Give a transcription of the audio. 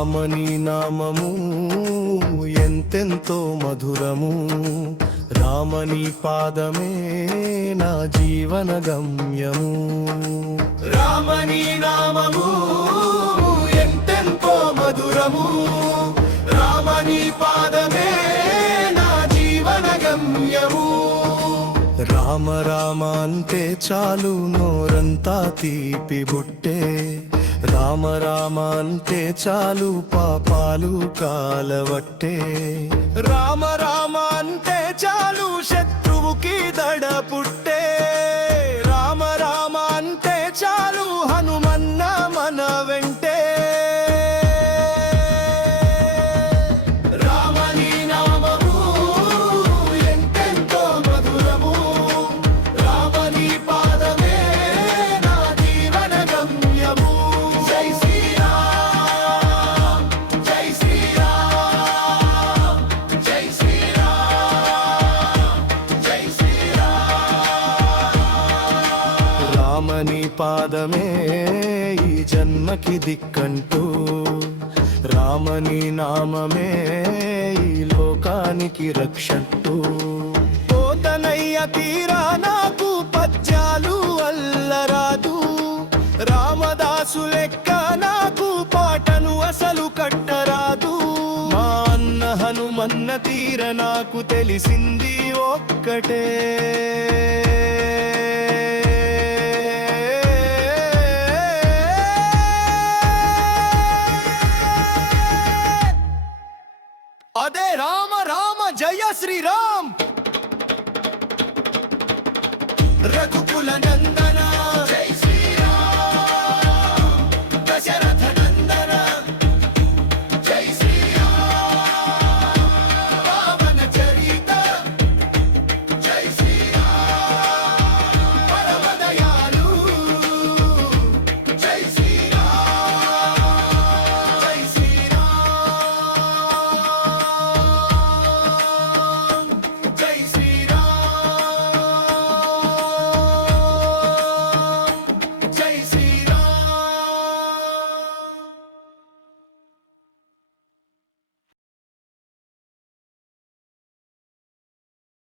రామని నామము ఎంతెంతో మధురము, రామని పాదమే నా జీవన గమ్యము. రామని నామము ఎంతెంతో మధురము, రామని పాదమే నా జీవన గమ్యము. రామ రామ అంటే చాలు నోరంతా తీపి బుట్టే, రామ రామ అంటే చాలు పాపాలు కాలవట్టే. రామ రామ అంటే చాలు శత్రువుకి దడ పుట్టే, రామ రామ అంటే చాలు హనుమన్న మన వెంటే. రామని నామము ఎంతెంతో మధురము, రామని పాదమే నా జీవన గమ్యము. జై శ్రీరామ్ జై శ్రీరామ్ జై శ్రీరామ్ జై శ్రీరామ్. రామని పాదమే ఈ జన్మకి దిక్కంటూ, రామని నామమే ఈ లోకానికి రక్షంటూ. పోతనయ్య తీరా నాకు పద్యాలు అల్లరాదు, రామదాసు లెక్క నాకు పాటను అసలు కట్టరాదు. మా అన్న హనుమన్న తీర నాకు తెలిసింది ఒక్కటే, అదే రామ రామ జయ శ్రీరామ్. రఘుకుల నందన